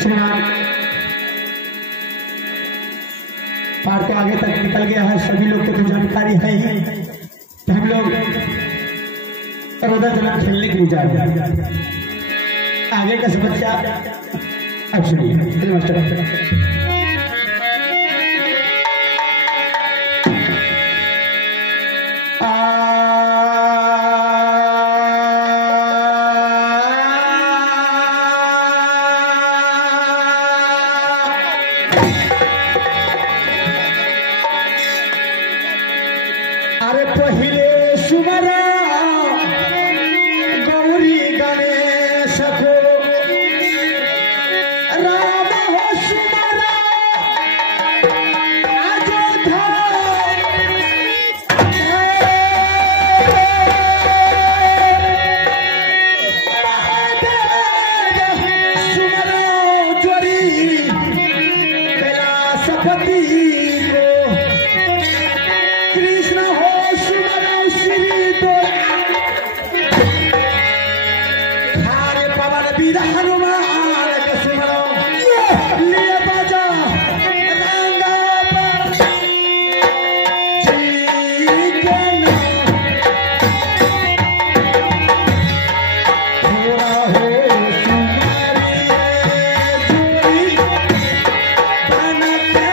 श्रीमान पार के आगे तक निकल गया है। सभी लोग को तो जानकारी है ही कि हम लोग रोदा जन्म खेलने के लिए जा रहे हैं। आगे का सब बच्चा अब सुनिए मास्टर। अरे पहिले सुमरा गौरी गणेश को राम हो सुमरा अयोध्या सुमरा जोरी कैलाशपति कृष्ण हो हनुमान के सुमरो लिए बाजा रंगा पर जी के नाम पूरा हो सुमारी जोड़ी बनते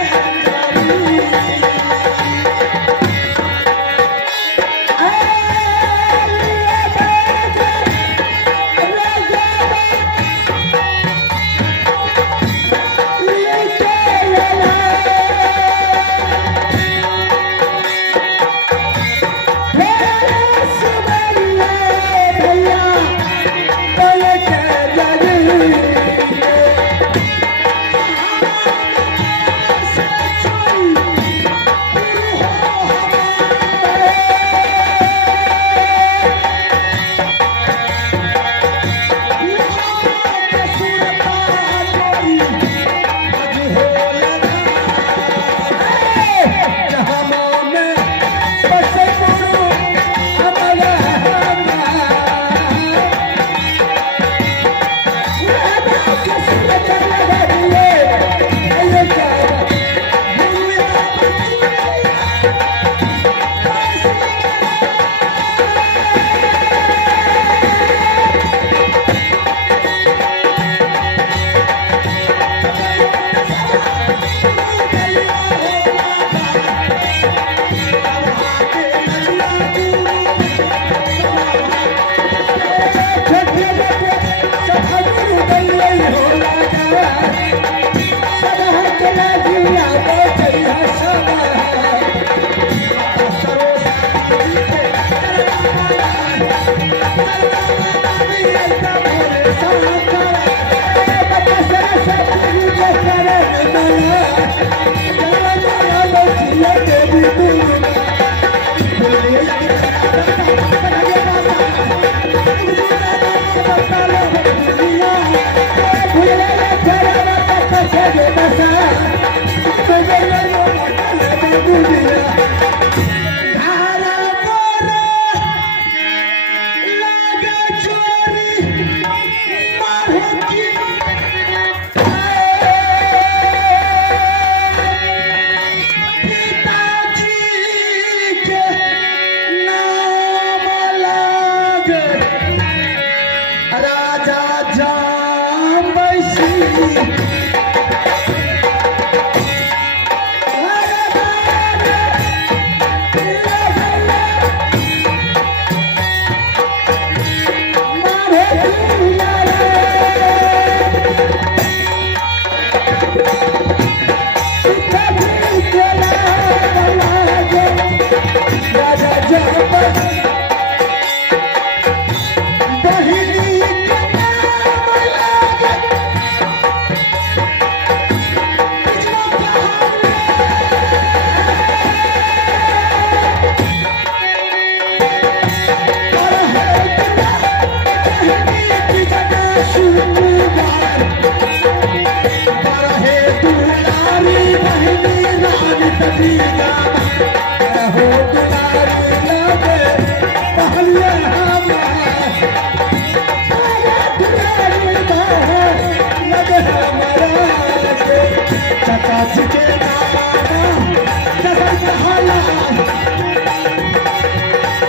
चाची के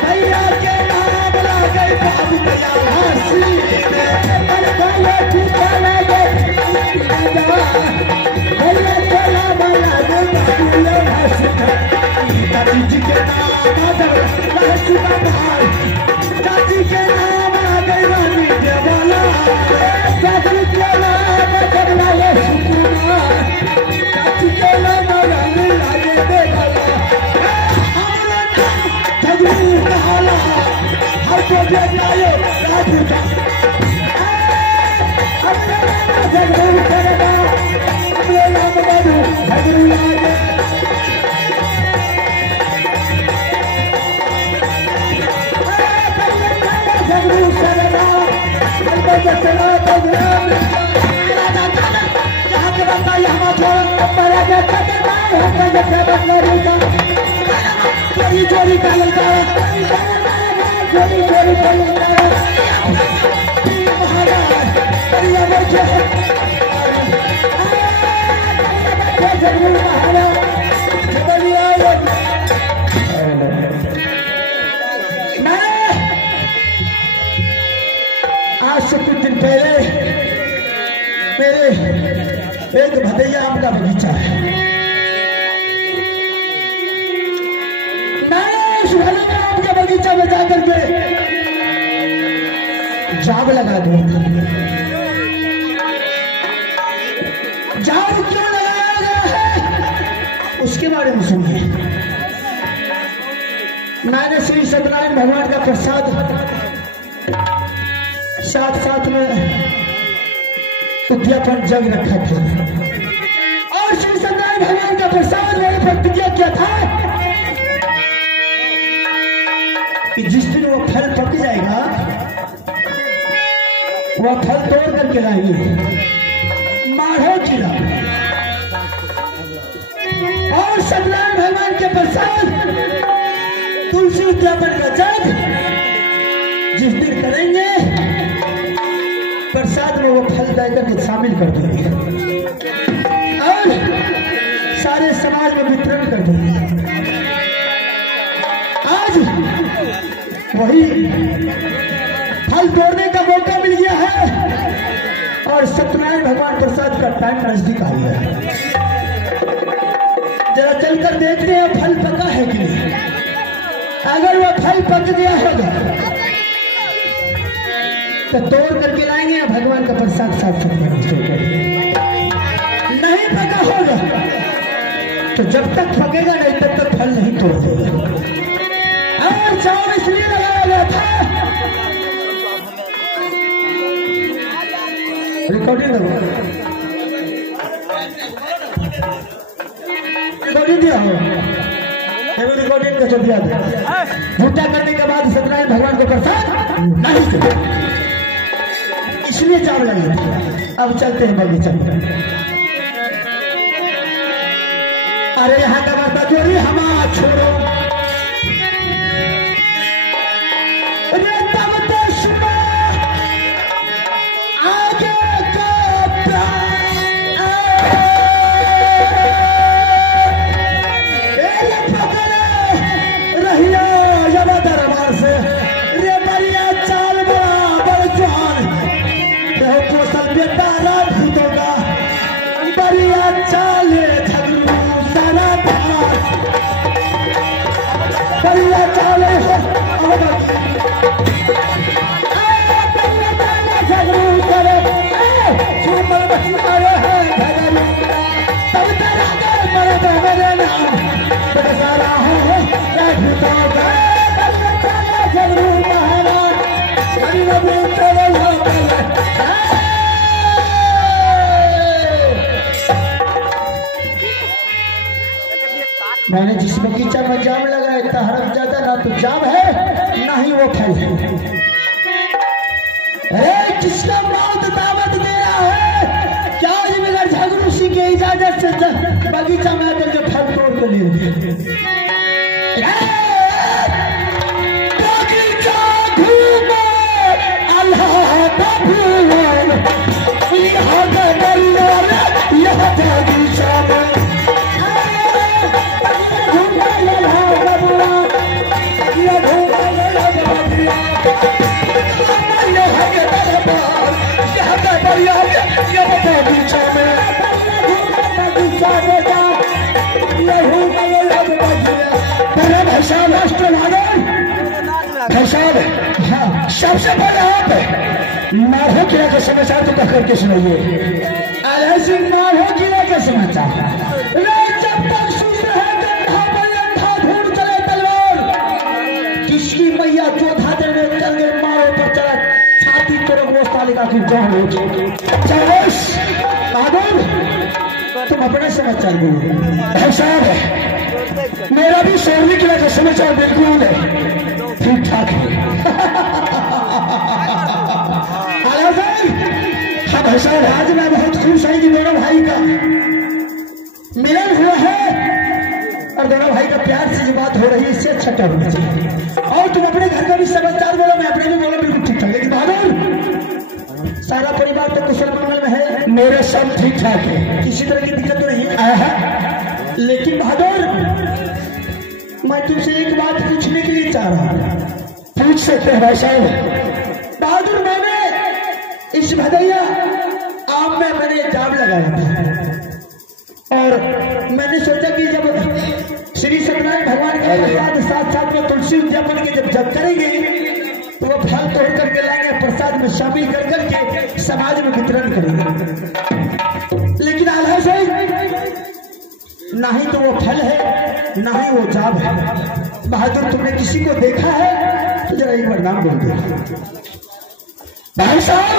भैया के नाम लागे बाबू भैया हंसी चाची जी के चाची के नाम लागे रानी देवाला चाची के नाम चाची के नाम लागे देवाला झगड़ू कहाला हर को जायो राजू झगड़ू करेगा अपने नाम बाबू झगड़ू लागे झगड़ू करेगा अंदर से चला प्रोग्राम जहाँ के बंदा यहाँ छोड़ पर आगे चलेगा हम जब बदलारी का चोरी चोरी का लड़का चोरी चोरी का लड़का महाराज परिया बच्चे झगड़ू महाराज बढ़िया आज से कुछ दिन पहले मेरे एक भदैया आम का बगीचा है। मैंने उस भदैया आम के बगीचा में जाकर के जाग लगा दिया था। जाग क्यों लगाया गया है उसके बारे में सुनिए। मैंने श्री सत्यनारायण भगवान का प्रसाद साथ साथ में उद्यापन जग रखा था और श्री सत्यनारायण भगवान का प्रसाद मैंने प्रतिज्ञा किया था कि जिस दिन वो फल पक जाएगा वह फल तोड़ करके लाएंगे माधो किला और सत्यनारायण भगवान के प्रसाद तुलसी उद्यापन का जग जिस दिन करेंगे प्रसाद में वो फल देकर के शामिल कर देंगे और सारे समाज में वितरण कर देंगे। आज वही फल तोड़ने का मौका मिल गया है और सत्यनारायण भगवान प्रसाद का टाइम नजदीक आ गया है। जरा चलकर देखते हैं फल पका है कि नहीं। अगर वह फल पक गया होगा तो तोड़ करके लाएंगे या भगवान का प्रसाद साथ साथ नहीं पका होगा तो जब तक पकेगा नहीं तब तक फल नहीं तोड़ेगा। और चावल इसलिए लगाया गया था रिकॉर्डिंग दिया हो रिकॉर्डिंग का जो दिया था झूठा करने के बाद सत्यनारायण भगवान को प्रसाद नहीं किया इसलिए चावल लगा। अब चलते हैं बगीचा। अरे यहाँ का बात चोरी हमारा छोड़ो आगे का रहिया जब दरबार से रे बरिया चाल बराबर जान पोसल बेटा रात होगा बरिया चाले झगड़ू सारा बरिया चाले झगड़ू करे सुमर बचनाए हैं झगड़ू तब तेरा मरद मेरे नाम सारा हो झगड़ू महाराज मैंने जिस बगीचा में जाम लगाया इतना हरफ ज्यादा ना तो जाम है ना ही वो फल है। अरे किसका मौत दावत दे रहा है क्या बगैर झगड़ू सिंह के इजाजत से बगीचा में आकर के फल तोड़ के लिए बगीचा घूमे अल्लाह यहाँ बगीचा में माधो किला के समाचार तो कह करके सुनाइए। अजय सिंह माधो किला के समाचार। जब तक सूत्र है गंधा पर अंधा ढूंढ चले तलवार, किसकी मैया चौथा दिन में चल गए मारो पर चला छाती तोड़ गोश्त तालिका की जान हो चौबीस। बहादुर तुम अपने समाचार बोलो। भाई साहब मेरा भी सोरवी किला का समाचार बिल्कुल ठीक ठाक है। हाँ भाई साहब आज मैं बहुत खुश है कि दोनों भाई का मिलन हुआ है और दोनों भाई का प्यार से जो बात हो रही है इससे अच्छा क्या होना चाहिए। और तुम अपने घर का भी समाचार बोलो, मैं अपने भी बोलो, बिल्कुल ठीक ठाक। लेकिन बहादुर सारा परिवार तो कुशल मंगल में है? मेरे सब ठीक ठाक है, किसी तरह की दिक्कत तो नहीं। लेकिन बहादुर मैं तुमसे एक बात पूछने के लिए चाह रहा हूँ। पूछ सकते हैं भाई साहब। बहादुर मैंने इस भदैया आम में मैंने जाम लगाया था और मैंने सोचा कि जब श्री सत्यनारायण भगवान का प्रसाद साथ साथ में तुलसी उद्यापन के जब करेंगे तो वो फल तोड़ करके लाएंगे, प्रसाद में शामिल कर करके समाज में वितरण करेंगे। लेकिन आल्हा से ना ही तो वो फल है ना ही वो जाम है। बहादुर तुमने किसी को देखा है तो जरा एक बार नाम बोल दो। भाई साहब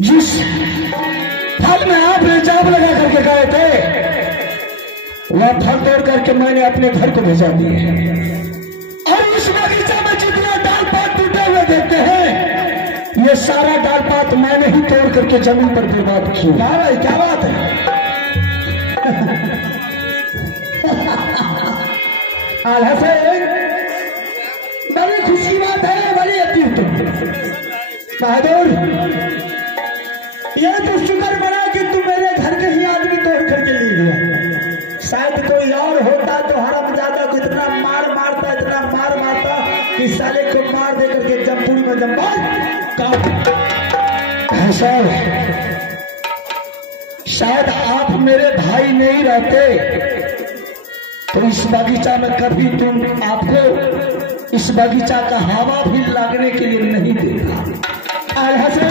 जिस फल में आप जाम लगा करके गए थे वह फल तोड़ करके मैंने अपने घर को भेजा दिए और इस बगीचा में जितना डाल पात टूटे हुए देखते हैं ये सारा डाल पात मैंने ही तोड़ करके जमीन पर बर्बाद किया। भाई क्या बात है? आल्हा से बड़ी खुशी बात है, बड़ी अति उत्तम। बहादुर यह तो शुक्र बना कि तू मेरे घर के ही आदमी तोड़ करके ले गया। शायद कोई और होता तो हरामजादा को इतना मार मारता कि साले को मार दे करके जमपुरी में शायद आप मेरे भाई नहीं रहते तो इस बगीचा में कभी तुम आपको इस बगीचा का हवा भी लगने के लिए नहीं देता। आल्हा से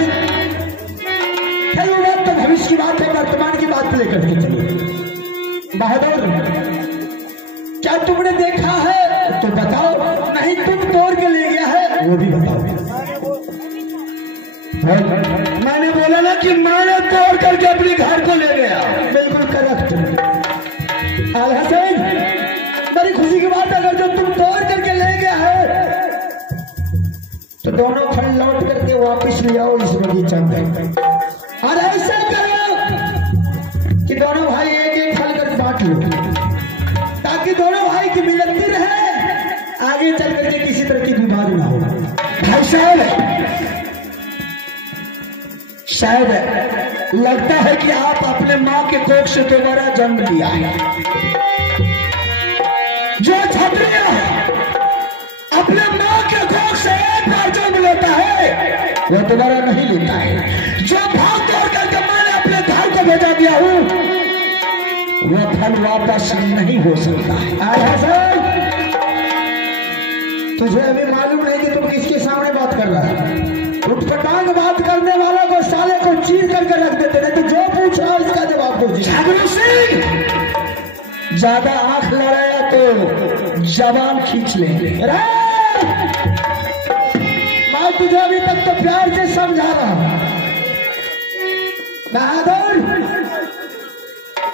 बात तो भविष्य की बात है, वर्तमान की बात लेकर के चलो। बहादुर क्या तुमने देखा है तो बताओ, नहीं तुम तोड़ के ले गया है वो भी बताओ। मैंने बोला ना कि मैंने तोड़ करके अपने घर को ले गया। बिल्कुल करेक्ट। आल्हा से बड़ी खुशी की बात, अगर जो तुम तोड़ करके ले गया है तो दोनों फल लौट करके वापस ले आओ इस बगीचा में और ऐसा करो कि दोनों भाई एक एक फल कर बांट लो ताकि दोनों भाई की मिलती रहे, आगे चल करके किसी तरह की बीमारी ना हो। भाई साहब शायद लगता है कि आप अपने माँ के कोख से दोबारा जन्म लिया है। जो छतरिया अपने माँ के कोख से एक बार जन्म लेता है वह दोबारा नहीं लेता है। जो भाग तोड़ करके मैंने अपने घर को भेजा दिया हूँ वह फल वापस नहीं हो सकता है। तुझे अभी मालूम नहीं कि तुम किसके सामने बात कर रहा है। उठपटांग बात करने वालों को साले को चीर करके रख देते, नहीं तो जो पूछ रहा है इसका जवाब दो। जागरू सिंह ज्यादा आंख लड़ाया तो जबान खींच लेंगे। मैं तुझे अभी तक तो प्यार से समझा रहा हूं। बहादुर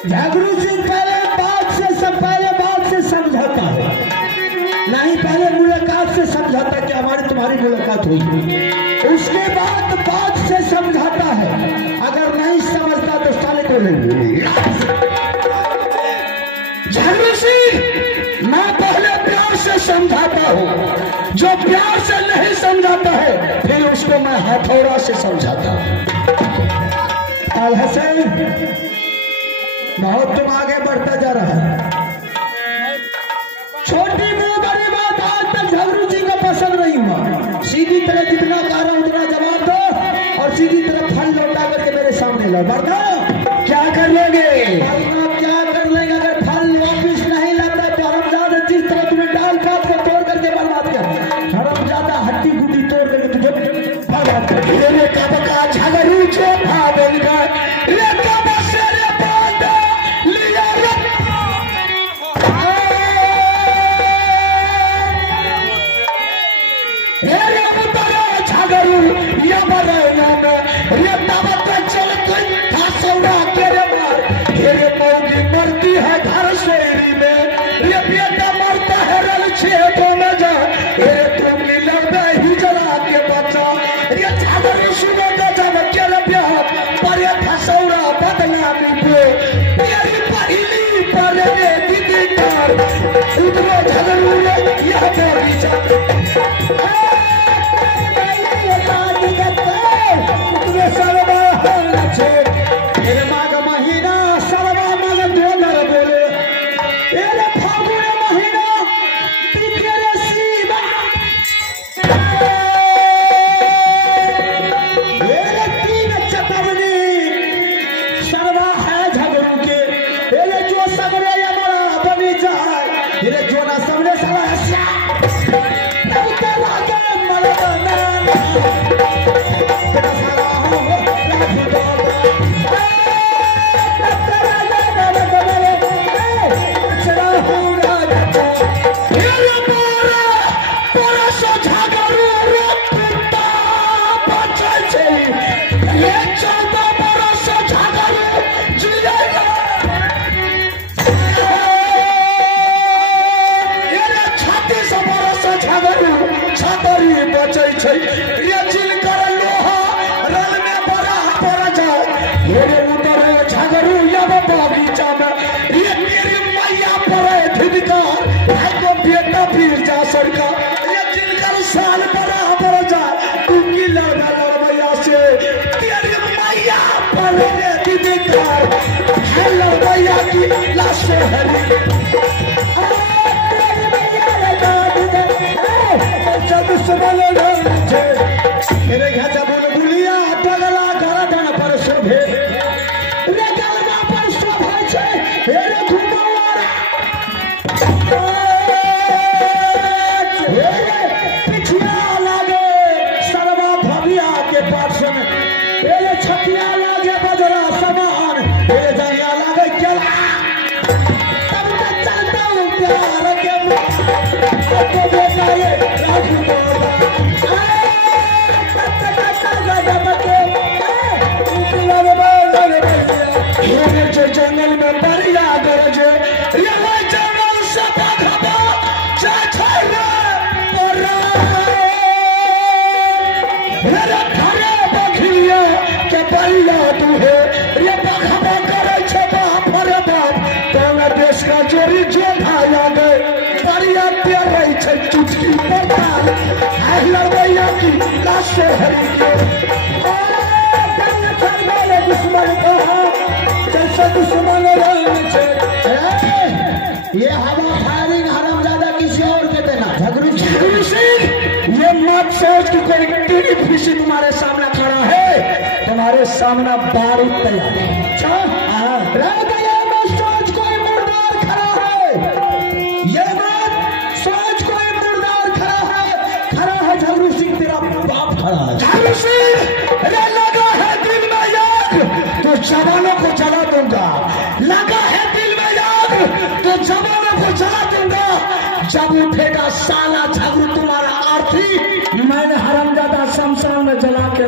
जागरू सिंह पहले बात से समझाता है, नहीं पहले मुलाकात से समझाता कि हमारी तुम्हारी मुलाकात हुई, उसके बाद बात से समझाता है। अगर नहीं समझता तो साले को लेंगे। जागरू सिंह मैं पहले प्यार से समझाता हूँ, जो प्यार से नहीं समझाता है फिर उसको मैं हथौड़ा से समझाता हूँ। अलहसन बहुत तुम आगे बढ़ता जा रहा है। छोटी मुंह बड़ी बात आज तक जागरू जी को पसंद नहीं हुआ। सीधी तरह जितना कह रहा उतना जवाब दो और सीधी तरह फल लौटा करके मेरे सामने लो। बढ़ना क्या कर लोगे? क्या कर लेंगे? अगर फल वापिस नहीं लाता तो हरमजादा जिस तरह तुम्हें डाल पात को तोड़ करके बर्बाद कर, हरमजादा हड्डी गुड्डी तोड़ करके तुझे रे कब का झगड़ू जो भावन का रे कब से रे बांधा लिया रे रे उतरे झगड़ू या बरना रे तब तक चल कोई फासौड़ा के रे मार रे मौगी मरती है घर शेरी में रे बेटा मरता है रल छेदों में जा रे तुम लगता ही जला के बचा रे झगड़ू सुनो जब के रे ब्याह पर ये फासौड़ा बदनामी को तेरी पहली पर रे दीदी कार उतरो झगड़ू यह बोली जा मेरे घर जब बुलिया पगला गरदन पर शोभे रे गलमा पर शोभे छे रे घुमवारा पिछिया लागे सरवा भविया के पास में रे छतिया लागे बजरा समान रे जरिया लागे केला तब तक चलता हूं प्यार के तो बेटा ये राजू जंगल में बढ़िया गरजे ये जंगल से भागबा चाचा रे घरे बखिया के बढ़िया तू है ये भागबा करे छे बाप रे बाप तोने देश का चोरी जो खाया गए बढ़िया पे रही छे चुटकी पताल है लड़ैया की लाश से हरी के दुश्मन कहा दुश्मन ये हवा फायरिंग हरामजादा किसी और के देना झगड़ू सिंह ये मत सोच कि कोई टीवी फिशी तुम्हारे सामने खड़ा है तुम्हारे सामने बारूद तैयार सोच कोई मुर्दार खड़ा है ये मत सोच कोई मुर्दार खड़ा है झगड़ू सिंह तेरा बाप खड़ा है झगड़ू सिंह लगा है दिल में याद तो जवानों को जला दूंगा लगा है दिल में याद तो जवानों को जला दूंगा जब उठेगा साला झगड़ू तुम्हारा आरती मैंने हरामजादा शमशान में जला के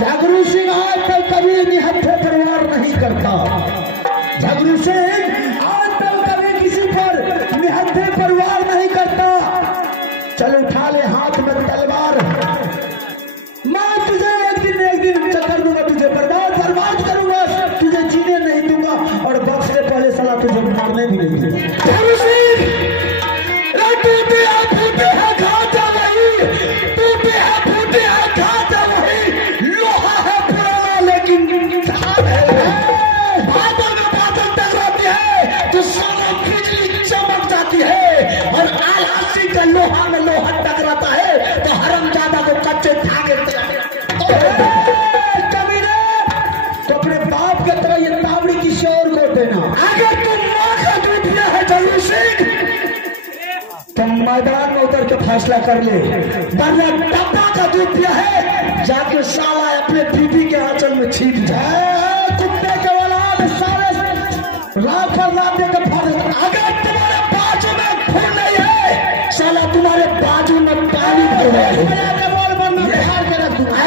झगड़ू सिंह आज तक कभी निहत्थे परिवार नहीं करता झगड़ू सिंह आज तक कभी किसी पर निहत्थे परिवार नहीं करता चल उठा ले हाथ में तलवार मैं तुझे एक दिन चक्कर दूंगा तुझे बर्बाद करूंगा तुझे जीने नहीं दूंगा और बख्श से पहले साला तुझे मारने भी नहीं दूंगा लोहा है पुराना लेकिन फैसला कर ले, वरना डब्बा का दूध पिया है जाके साला अपने बीबी के आंचल में छीप जाए। कुत्ते के औलाद साले रात पर रात देकर फाड़े। अगर तुम्हारे बाजू में खून नहीं है साला तुम्हारे बाजू में पानी भर रहा है।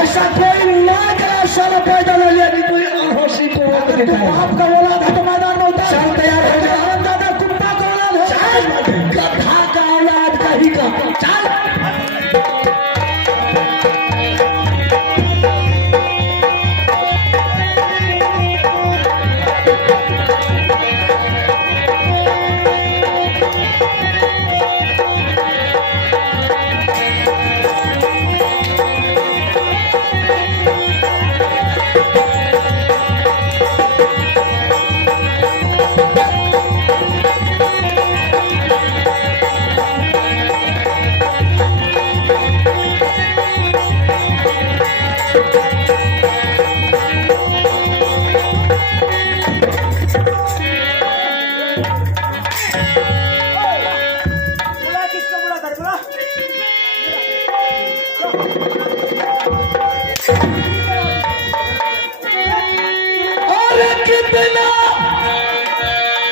ऐसा कोई ना करा साला पैदा ले लिया कोई अनहोशी को आपका औलाद है तो मैदान में उतार चल तैयार हो जाए। दादा कुत्ता का औलाद है, गधा का औलाद कहीं का चल। कितना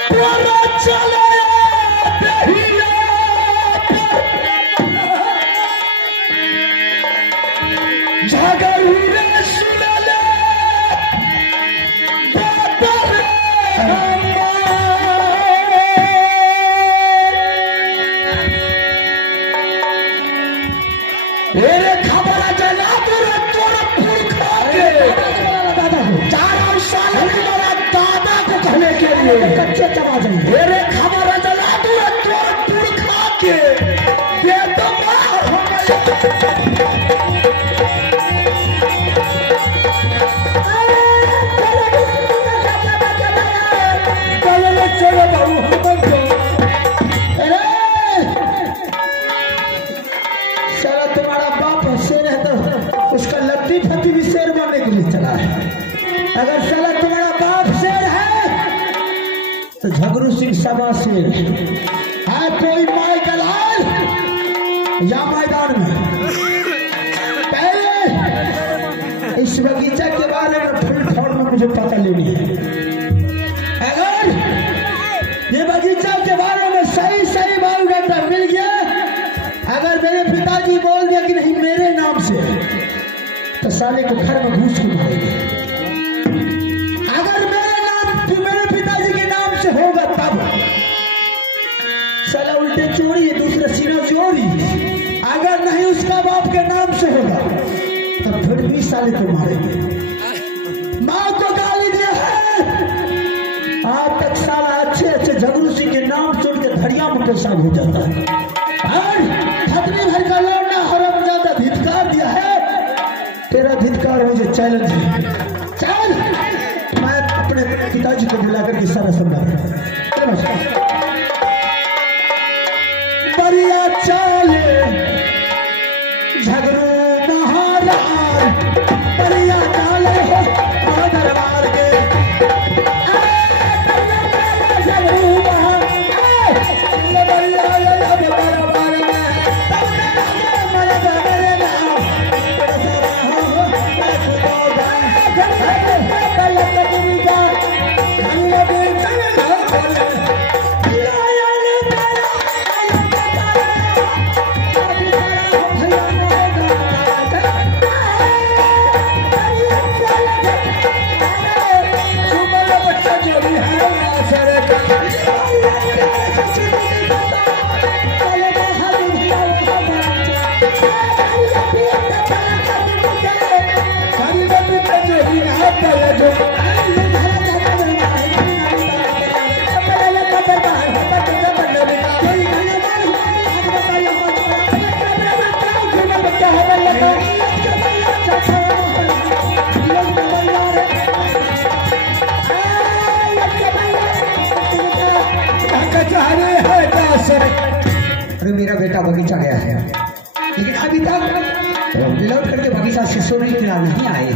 प्यारा चले दहिया झगड़ू रे सुनले बातर रे खबर जना तोरा तोरा पुरखा के दादा हो 4 साल दादा को कहने के लिए कच्चे चबा जाए। मेरे खबर जला तोरा तोरा पुरखा के दे दो चलो बाबू साला तुम्हारा बाप शेर है तो उसका लत्ती फत्ती भी शेर बनने के लिए चला है। अगर साला तुम्हारा बाप शेर है तो झगड़ू सिंह सभा शेर है। कोई माई दलाल या मैदान में पहले इस बगीचा के बारे में फुल फॉर में मुझे पता लेनी है। अगर ये बगीचा के बारे में सही सही बायोडाटा मिल गया, अगर मेरे पिताजी बोल दिया कि नहीं मेरे नाम से तो साले को घर में घूस के मारेंगे। अगर मेरे पिताजी के नाम से होगा तब साला उल्टे चोरी है, दूसरा सीना चोरी। अगर नहीं उसका बाप के नाम से होगा तब फिर भी साले को मारेंगे। माँ को गाली दिया है, आज तक साला अच्छे अच्छे झगड़ू सिंह के नाम सुन के धड़िया में पेशाब हो जाता है। खतरे भर का लौटा हरम ज्यादा धिक्कार दिया है। तेरा धिक्कार मुझे चैलेंज है। चल मैं अपने पिताजी को बुलाकर के सारा समझा बढ़िया चाले झगड़ू महाराज बढ़िया चाले हो दरबार के झगड़ू अरे मेरा बेटा बगीचा गया है, लेकिन अभी तक लौट करके बगीचा से सोने के लिए नहीं आए।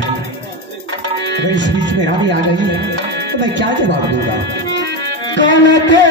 अगर इस बीच में रानी आ गई तो मैं क्या जवाब दूंगा? कौन थे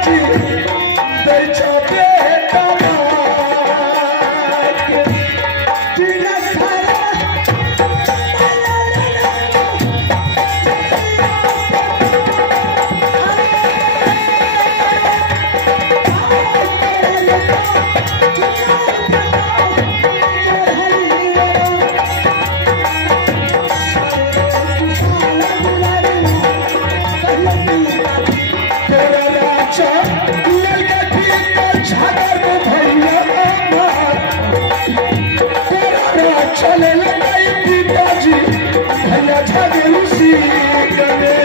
पिताजी बैठा बेटा चले लगाई पिताजी भैया झागे उसी गले।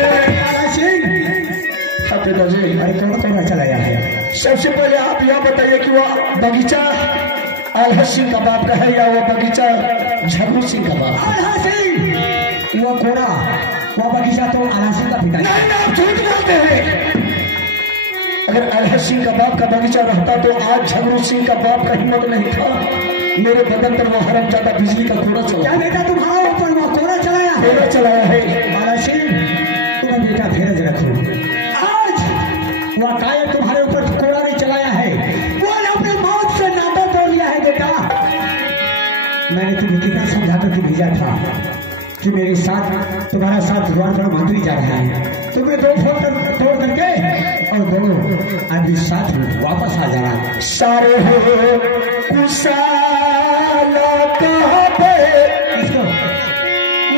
पिताजी अरे कौन कौन चला गया है? सबसे पहले आप यह बताइए कि वह बगीचा आल्हा सिंह का बाप का है या वह बगीचा झगड़ू सिंह का बाप? आल्हा सिंह वो कोड़ा, वो बगीचा तो आल्हा सिंह का पिता। नहीं आप झूठ बोलते हैं। अगर आल्हा सिंह का बाप का बगीचा रहता तो आज झगड़ू सिंह का बाप का हिम्मत नहीं था मेरे बदन पर वो हरामजादा बिजली का कोड़ा चला। क्या बेटा तुम्हारा ऊपर वो कोड़ा चलाया? कोड़ा चलाया है। आल्हा सिंह तुम्हें बेटा धीरज रखो। आज वो कायम तुम्हारे ऊपर कोड़ा नहीं चलाया है, वो अपने मौत से नाता तोड़ लिया है। बेटा मैंने तुम्हें कितना समझा कर भेजा था कि मेरे साथ तुम्हारा साथ द्वार पर मंत्री जा रहा है, तुम्हें दो फोन तोड़ करके और दोनों आदमी साथ में वापस आ जाना। सारे हो कुशाला कहाँ पे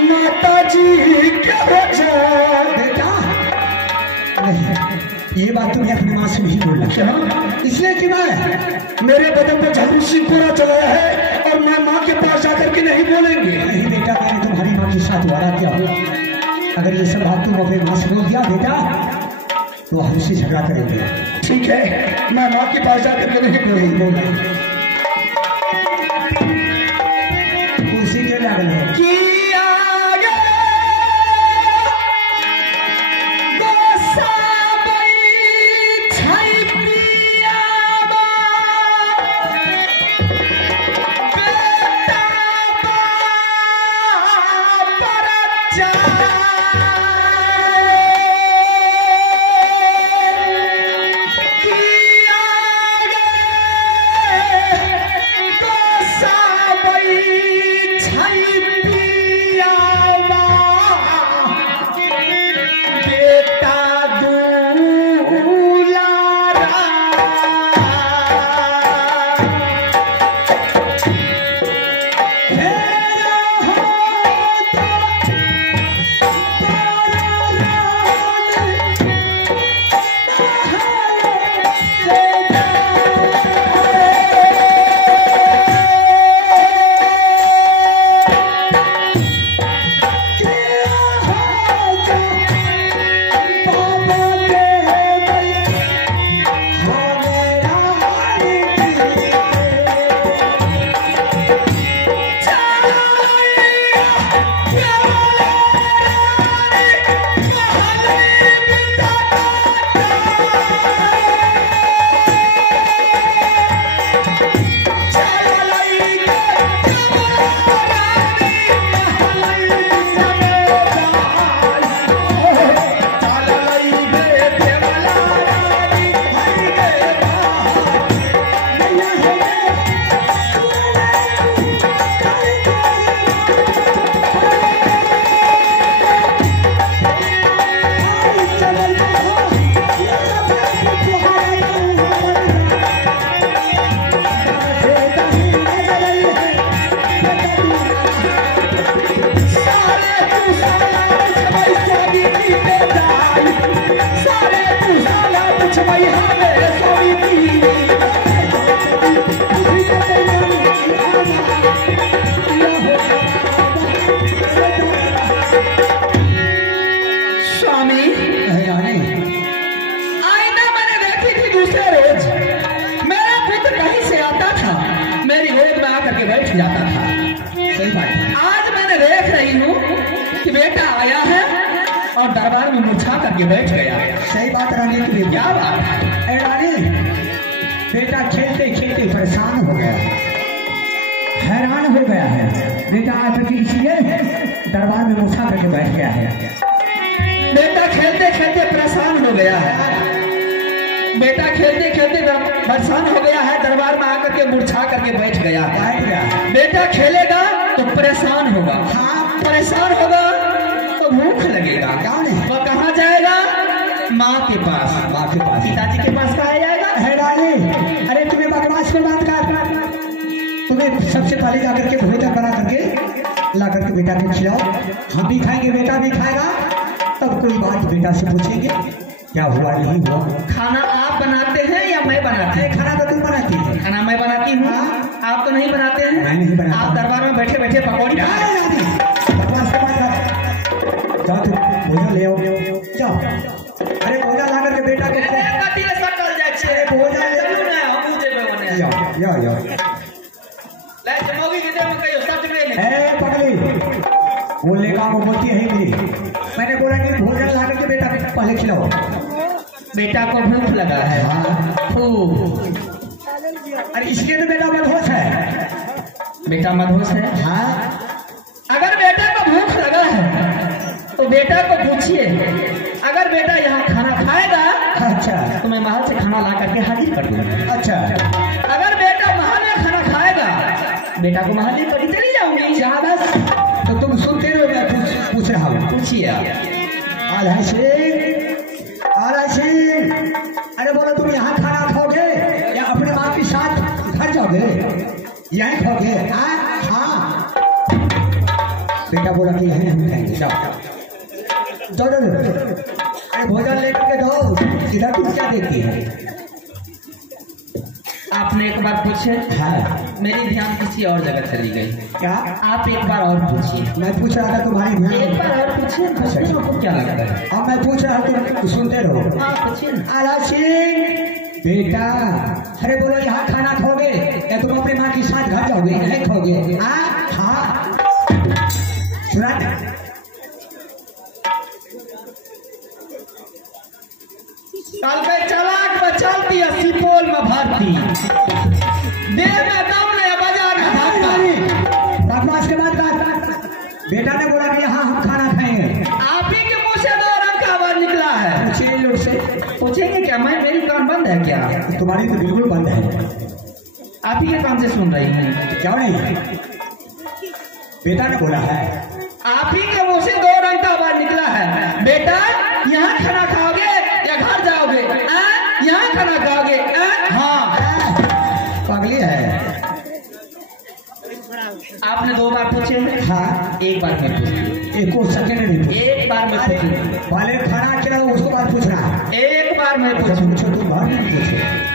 माता जी क्या बचा? बेटा नहीं, ये बात तुम्हें अपनी माँ से नहीं बोलना। क्या? इसलिए कि मैं मेरे बदन पर झगड़ू सिंह पूरा चलाया है और मैं माँ के पास जाकर के नहीं बोलेंगे। नहीं बेटा, मैंने तुम्हारी माँ के साथ वादा किया हो, अगर ये सब बात तुम अपनी माँ से बोल दिया बेटा तो हमसे झगड़ा करेंगे। ठीक है, मैं माँ के पास जाकर के नहीं बोलूंगा। कुर्सी के लागल है कि जाता था। सही बात है। आज मैंने देख रही हूँ कि बेटा आया है और दरबार में मुरझा करके बैठ गया। सही बात रानी, तुम्हें क्या बात है रानी? बेटा खेलते खेलते परेशान हो गया, हैरान हो गया है। बेटा आज इसलिए दरबार में मुरझा करके बैठ गया है। बेटा खेलते खेलते परेशान हो गया है। बेटा खेलते खेलते परेशान हो गया है, दरबार में आकर के मूर्छा करके बैठ गया। बेटा खेलेगा तो परेशान होगा, हाँ परेशान होगा तो भूख लगेगा, वो कहाँ जाएगा? माँ के पास। माँ के पास, पिताजी के पास कहाँ जाएगा? है डाली। अरे तुम्हें बकवास में बात कर, तुम्हें सबसे पहले जाकर के भोजन बना करके ला करके बेटा को खिलाओ, हम भी खाएंगे, बेटा भी खाएगा, तब कोई बात बेटा से पूछेंगे क्या हुआ नहीं हुआ। खाना आप बनाते हैं या मैं बनाती हूँ? खाना तो तुम बनाती है। खाना मैं बनाती हूँ, आप तो नहीं बनाते हैं। मैं नहीं बनाता। आप दरबार में बैठे बैठे पकौड़ी बकवास का बात कर। जाओ तुम भोजन ले आओ, जाओ। अरे भोजन ला करके बेटा को भोजन पगली बोलने का वो बोलती है ही। मैंने बोला कि भोजन ला करके बेटा पहले खिलाओ। बेटा को भूख लगा है। अरे इसलिए तो बेटा मदहोश है। बेटा मदहोश है। हाँ, अगर बेटा को भूख लगा है तो बेटा को पूछिए, अगर बेटा यहाँ खाना खाएगा अच्छा तो मैं महल से खाना ला करके हाजिर कर दूंगा। अच्छा, अगर बेटा महल में खाना खाएगा, बेटा को महल में कभी चली जाऊंगी। बस तो तुम सुनते रहो, मैं पूछ रहा हूँ। पूछिए। आला सिंह, अरे बोलो तुम यहाँ खाना खाओगे या अपने माँ के साथ घर जाओगे? यहीं खाओगे? हाँ। बेटा बोला कि यहीं हम खाएंगे। जाओ। अरे भोजन लेकर के दो, इधर तुम क्या देखती है? आपने एक बार पूछे। हाँ। मेरी ध्यान किसी और जगह चली गई। क्या? आप एक बार और पूछिए। मैं पूछ रहा था तुम्हारी ध्यान। एक बार और पूछिए, आपको क्या लगता है? अब मैं पूछ रहा हूँ, तुम सुनते रहो। हाँ पूछिए। आला सिंह बेटा, अरे बोलो यहाँ खाना खाओगे या तुम अपने माँ के साथ घर जाओगे? यहीं खाओगे? हाँ। सुना? कल के चलाक बचलती सिपोल में भरती, देह में दम ले बाजार में भागती। बकवास के बाद बेटा ने बोला कि यहाँ हम खाना खाएंगे। आप ही के मुंह से 2 रंग का आवाज निकला है। पूछिए लोग से। पूछेंगे क्या? मेरी कान बंद है क्या? तुम्हारी तो बिल्कुल बंद है। आप ही के कान से सुन रही हूँ। क्यों नहीं? बेटा ने बोला है। आप ही के मुंह से 2 रंग का आवाज निकला है। बेटा यहाँ खाना खाओगे या घर जाओगे? यहाँ खाना खाओगे? हाँ। पगली है। आपने 2 बार पूछे। हाँ। एक बार मैं पूछूं। एक को सेकंड नहीं पूछे। एक बार मैं पूछूं। पहले खाना खिलाओ, उसको बाद पूछना। एक बार मैं पूछूं। पूछो, तुम बाहर नहीं पूछो।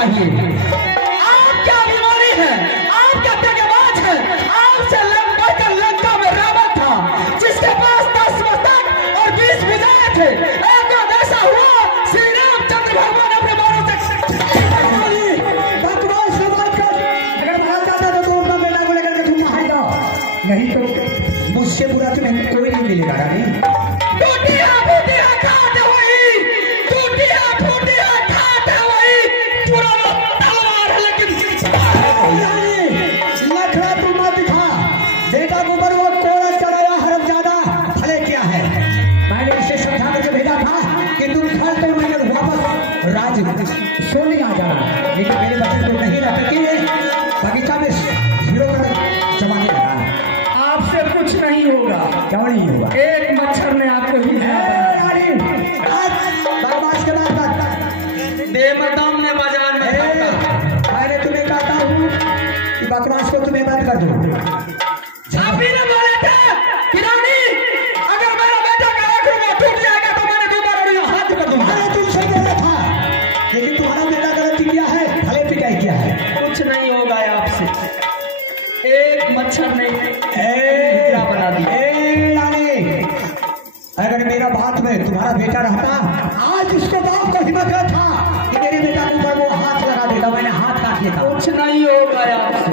चाहिए। आप क्या बीमारी है, आप क्या दगाबाज है, आपसे बढ़कर लंका में रावण था जिसके पास 10 मस्तक और 20 भुजाएं थे। एक बार ऐसा हुआ श्री रामचंद्र भगवान अपने बाणों से बकवास से बात कर। अगर भाग जाता तो तुम अपना बेटा को लेकर के तुम आएगा, नहीं तो मुझसे बुरा तुम्हें कोई नहीं मिलेगा रानी। टूटिया फूटिया खाते वही, टूटिया फूटिया खाते वही, पूरा तलवार है लेकिन लखड़ा तू मत दिखा। बेटा को ऊपर वो कोड़ा चढ़ाया हरमजादा, भले क्या है। मैंने इसे समझा करके भेजा था कि तुम घर तो मैंने वापस राज सोने आ जाना, लेकिन मेरे बच्चे को नहीं रख सके। बगीचा में हीरो का जमाने लगा। आपसे कुछ नहीं होगा। क्यों नहीं होगा? एक मच्छर ने आपको ही बकवास के बाद बेमदाम ने बाजार में मैंने तुम्हें कहता हूँ कि बकवास को तुम्हें बंद कर दो। आप ही ने बोले थे कि रानी अगर मेरा बेटा का एक रुपया टूट जाएगा तो मैंने दोबारा हाथ कर दूंगा। मैंने तुमसे बोला था, लेकिन तुम्हारा बेटा गलती किया है, भले पिटाई किया है। कुछ नहीं होगा आपसे। एक मच्छर ने हिजरा बना दी। रानी, अगर मेरा बात में तुम्हारा बेटा रहता, आज उसको बाप को हिम्मत था कि मेरे बेटा के ऊपर वो हाथ लगा देता, मैंने हाथ काट लेता। कुछ नहीं होगा आपसे।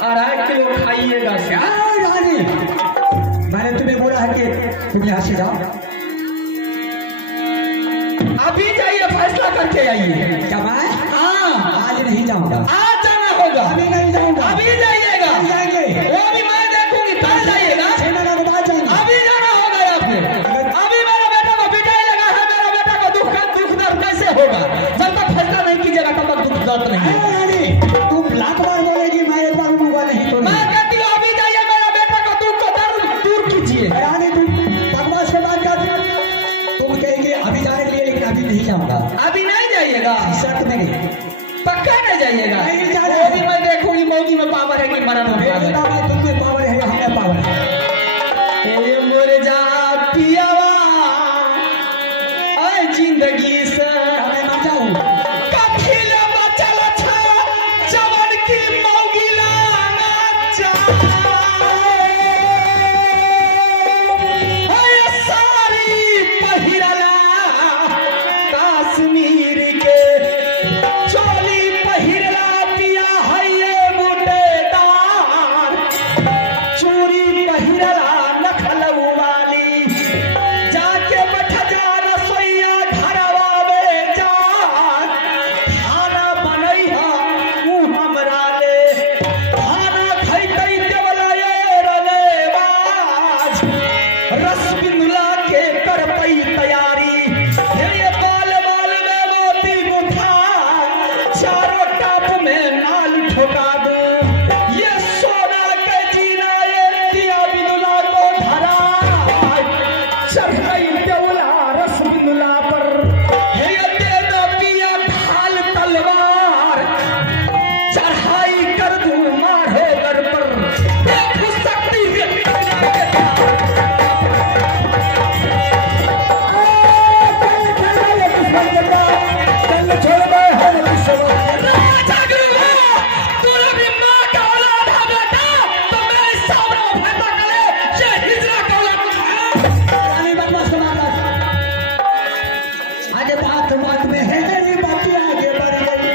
2.5 किलो खाइएगा। रानी, मैंने तुम्हें बोला है कि तुम यहाँ से जाओ। अभी जाइए, फैसला करके आइए। क्या मैं? हाँ, आज नहीं जाऊंगा। आज जाना होगा। अभी नहीं जाऊंगा। अभी जाइएगा। जाएंगे। वो भी मैं देखूंगी, कल जाइएगा। 6 महीना के बाद जाएंगे। अभी जाना होगा आपने। अभी मेरा बेटा को पिटाई लगा है, मेरा बेटा को दुख दर्द कैसे होगा? जब तक फैसला नहीं कीजिएगा तब तक दुख दर्द नहीं। तुम लाख बार बोलेगी, मैं एक बार बोलूंगा नहीं तो मैं कहती हूँ अभी जाइए, मेरा बेटा को दुख को दर्द दूर कीजिए। रानी, तुम बकवास के बाद तुम कहेगी अभी जाने के लिए, लेकिन अभी नहीं जाऊंगा। अभी नहीं जाइएगा। शर्त मेरी, पक्का नहीं जाइएगा। नहीं जाना। वो भी मैं देखूंगी मौगी में पावर है कि मरण में पावर है। तुम में पावर है, हमें पावर है। ए मुरझा पियावा ऐ जिंदगी से मैं मर जाऊं। कथिला बचल छा जवन की मौगिला नाचा। ऐ सारी पहिरला कश्मीर के चोली पहिरला पिया है ये बुटेदार। चूड़ी पहिरला नखल वाली जाके बैठ जा रसोईया घरवा में जा। खाना बनैहा ऊ हमरा ले, खाना खैतै देवला ये रलेबाज। रसगुल्ला के करतै तैयारी, ये बाल बाल में मोती गुठा, चारों टाप में नाल ठोका दूं। ये सोना के जीना ये दिया बिनुला को धरा, चढ़ई देवला रसगुल्ला पर। हे दे दो पिया ढाल तलवार, चढ़ाई कर दूं मारे गर पर। देख सकती बात में है, ये बात आगे बढ़ गई।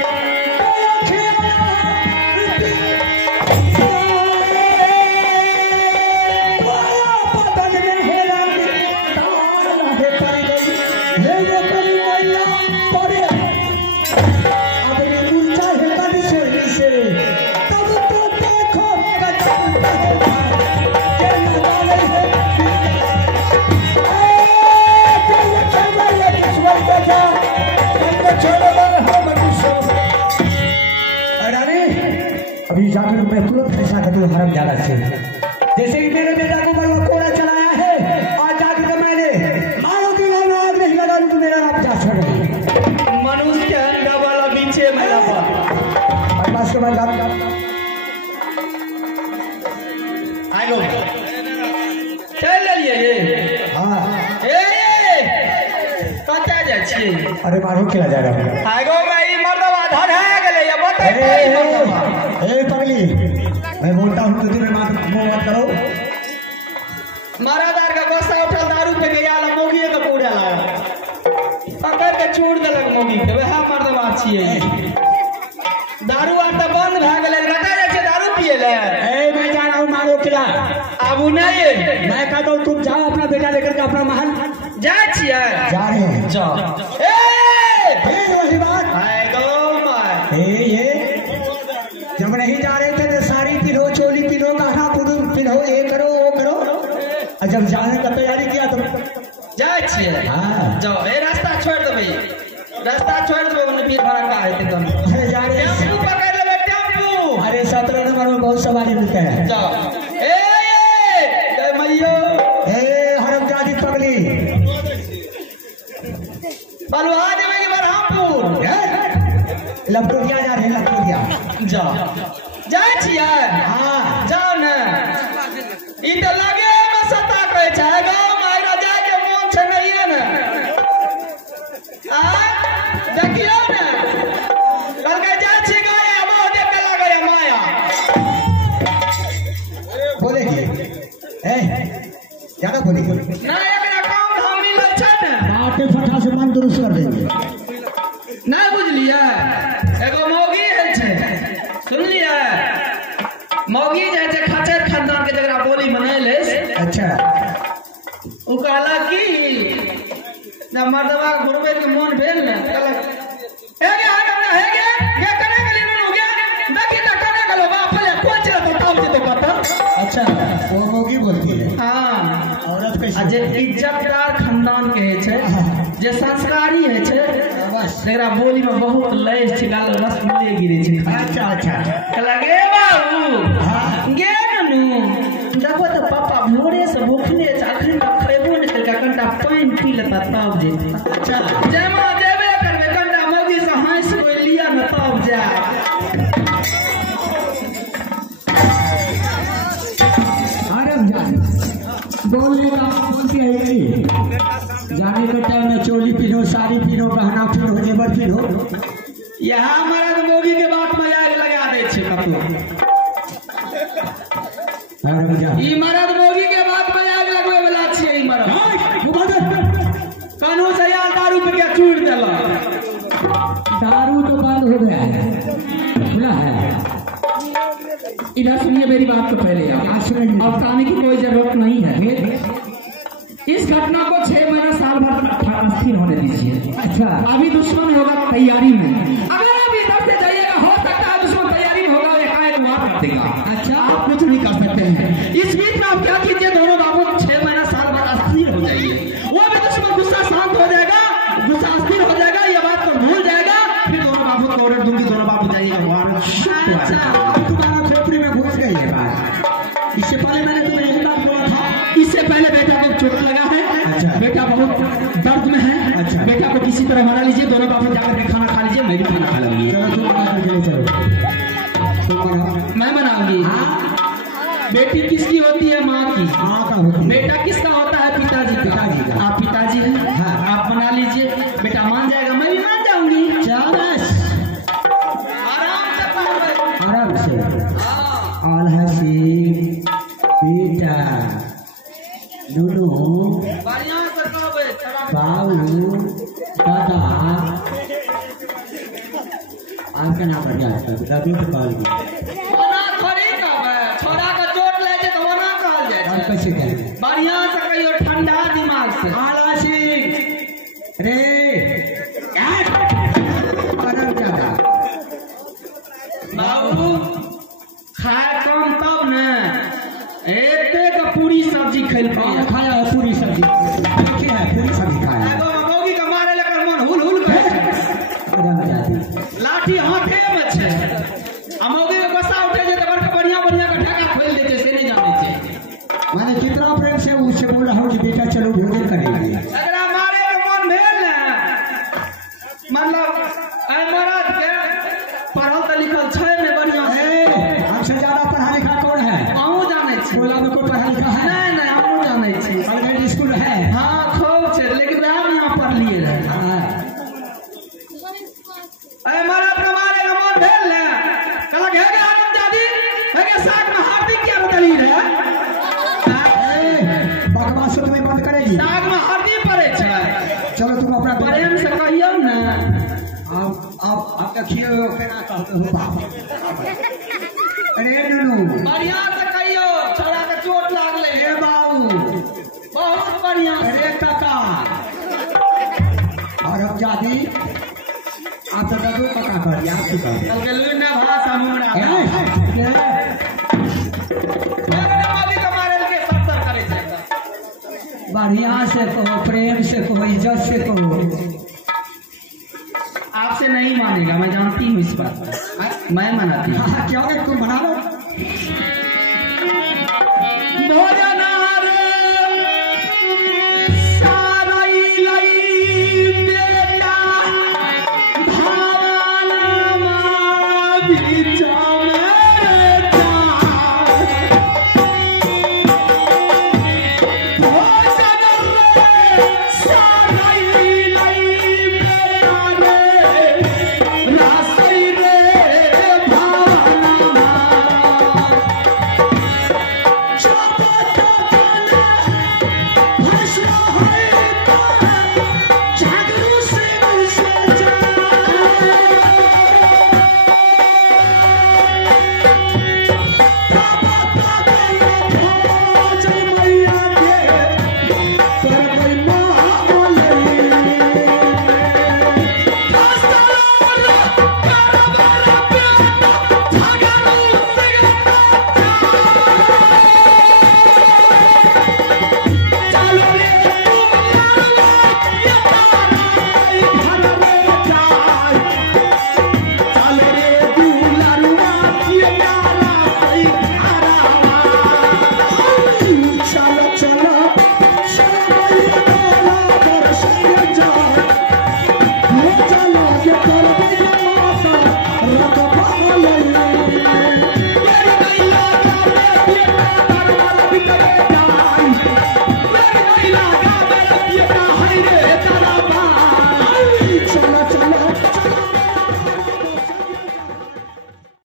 अभी जाकर मैं तुरंत फैसला कर दूं हरमजादा से। जैसे कि मेरे बेटा को बड़ा कोड़ा चलाया है, आज जाकर मैंने मारो की में आग नहीं लगा तो मेरा नाम जा छोड़ मनुष्य के अंडा वाला पीछे मेरा बस के बाद आगो चल लिए ये। हाँ ए कता जा छी? अरे मारो खेला जा रहा है। आगो भाई मर्दवा धर है गले ये बता ए पगली, मैं बोलता हूँ तो तुम्हें मत करो। महारादार का गोसा उठल दारू पे गया ला मोगी के पूरा ला पकड़ के छोड़ देलक मोगी के वह मर्दवा छिए दारू आर त बंद भ गेलै कतै जाइ छै दारू पिए ले ए मैं जा रहा हूँ मारो किला। आबू नहीं मैं कहता हूँ तुम जाओ अपना बेटा लेकर के अपना महल जाए छिए जा रहे हैं। जाओ वही बात हाय गो माय ये जब नहीं जा रहे थे तो साड़ी पिन्हो, चोली पिन्हो, गहना पिन्हो, ये करो वो करो, और जब जाने का तैयारी किया तो जाए छिए। हाँ जाओ ए रास्ता छोड़ दो भाई, रास्ता छोड़ दो वरना भीड़ भड़का है तुम। अरे जा रहे हैं। टेम्पू पकड़ ले टेम्पू। अरे 17 नंबर में बहुत सवारी मिलते हैं। जाओ जय मैयो हरमजादी पगली बलवा देवे के बरहमपुर लखनऊिया जा रहे हैं लखनऊिया। जाओ जाए छिए। हाँ जाओ न ई तो लगे में सता कहे छै गांव में जाए के मन छै नहीं न आ देखियो न कल के जाए छी गाय अब देख के लगे माया बोलेगी ज्यादा बोलेगी ना एकरा काम धाम मिले छै न बाटे फटा से मन दुरुस्त कर देंगे। नहीं बुझलिए एगो मौगी है छै सुनलिए मौगी जे छै खचर खानदान के जकरा बोली बनैले। अच्छा उ कहला कि जब मर्दवा घुरबे के मन भेल न कहलक हे गे हे गे कने गेली नु गे देखि त कने गेलो बाप ले कोन चला बताओ जे तो बता। अच्छा वो मोगी बोलती है। हां औरत कैसे जे इज्जतदार खानदान के है छै जे संस्कारी है छै बस तेरा बोली में बहुत लय छै गाल रस मिले गिरे छै। अच्छा अच्छा कहला गे बाबू हाँ गे ननु देखो तो पापा भोरे से भूखले छै अखन तक खैबो नहीं कलका कंटा पानी पी लेता तब जे। अच्छा जमा देबे करबे कंटा मौगी से हंस कोई लिया न तब जा। बोलने का बोलती है जाने के टाइम में चोली पिनो, साड़ी पिनो, गहना पिनो, जेवर पिनो। यहाँ हमारा तो मौगी के बात में आग लगा दे छै कतौ ई मरद मौगी के बात में आग लगवे वाला छियै। ई मरद कानून से यार दारू पे क्या चूड़ देला दारू तो बंद हो गया है, खुला है। इधर सुनिए मेरी बात को पहले अब कहने की कोई जरूरत नहीं है। इस घटना को 6 महीना साल भर स्थिर होने दीजिए। अच्छा अभी दुश्मन होगा तैयारी में, अगर आप इधर से जाइएगा हो सकता है दुश्मन तैयारी में होगा एकाएक वार कर देगा। अच्छा आप कुछ नहीं कर सकते हैं। इस बीच में आप क्या कीजिए दोनों बाबू 6 महीना साल भर अस्थिर हो जाइए। वो भी दुश्मन गुस्सा शांत हो जाएगा, गुस्सा अस्थिर हो जाएगा, ये बात को भूल जाएगा, फिर दोनों बाबू को ऑर्डर दूंगी, दोनों बाबू जाइएगा। तुम्हारा खोपड़ी में घुस गई है बात। इससे पहले मैंने तुम्हें यही बात बोला था। इससे पहले बेटा को चोट लगा है। अच्छा। बेटा बहुत दर्द में है। अच्छा। बेटा को किसी तरह मना लीजिए, दोनों बाबू जाकर के खाना खा लीजिए, मैं भी खाना खा लूंगी। चलो तुम बात चलो तुम बनाओ। मैं बनाऊंगी। बेटी किसकी होती है? माँ की। माँ का होती है। बेटा किसका होता है? पिताजी का। पिताजी का। आप पिताजी हैं। हाँ। आप बना लीजिए, बेटा मान जाएगा, मैं भी मान जाऊंगी। आराम से अलहसी बेटा नुनू बाबू दादा आपका नाम बढ़िया है रवि तो कॉल छोरा का चोट ले छै तो ओना कहल जाय छै। कैसे करेंगे बढ़िया से कहियो ठंडा दिमाग से आलासी रे बाबू खाए कम तब न एते का पूरी सब्जी खैल कौन खाया है पूरी सब्जी देखिए है पूरी सब्जी खाया है। एगो मौगी के मारे लेकर मन हुल हुल करे रमजादी लाठी हाथे में छै आ मौगी के गुस्सा उठे छै त बड़का बढ़िया बढ़िया का ढाका खोल दे छै से नहीं जाने छै। मैंने कितना प्रेम से उससे बोल रहा हूँ कि बेटा चलो भोजन करेंगे। अगर मारे के मन भेल न मतलब आई मरद के पढ़ल त लिखल छै में बढ़िया से हमसे ज्यादा पढ़ा लिखा कौन है? अहूँ जाने छी। बोला में कोई पढ़ा लिखा है? नहीं नहीं हमहूँ जाने छी। प्राइवेट स्कूल है। हाँ खूब छै लेकिन वह हम यहाँ पढ़लिए रहे। हाँ। अरे मारा अपना मारेगा मोर भेल ले कल के है आनंद जादी है के साग में हल्दी क्या बदली है बकवास तुम्हें बंद करेगी। साग में हल्दी पड़े छै चलो तुम अपना प्रेम से कहियो ना आप देखिए केना कहते हो बाप। अरे नुनू बढ़िया से कहियो छोरा के चोट लागले ए बाबू बहुत बढ़िया अरे काका और अब जाती आप तो दादू काका कर आप तो कर कल के लुना भाषा मुमरा माली के मारे के सत्तर करे छै बढ़िया से कहो, प्रेम से कहो, इज्जत से कहो। आपसे नहीं मानेगा, मैं जानती हूँ इस बात को, मैं मनाती हूँ। क्या तुम बना लो।